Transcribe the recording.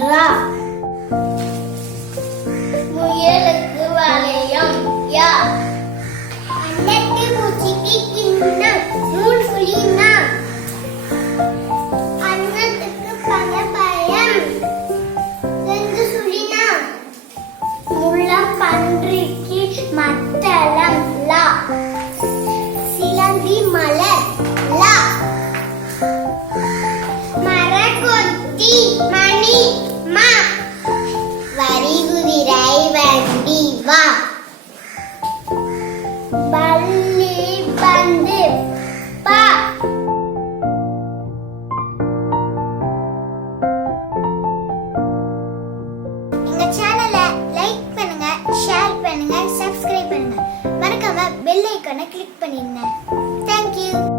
ரா. முயலுக்கு வளையம் யா. அன்னத்து பூச்சிக்கு கிண்ணம் நூல் புலினா. அன்னத்துக்கு பணபயம் ரெண்டு சுழினா. முள்ளம் பன்றிக்கு மத்தளம் லா. சிலந்தி மலர் லா. மரகொத்தி மணி மா. வரிகுதிரை வண்டி வா. பள்ளி பந்து பா. எங்க சேனலை லைக் பண்ணுங்க, ஷேர் பண்ணுங்க, சப்ஸ்கிரைப் பண்ணுங்க. மறக்காம பெல் ஐகானை கிளிக் பண்ணிடுங்க. Thank you.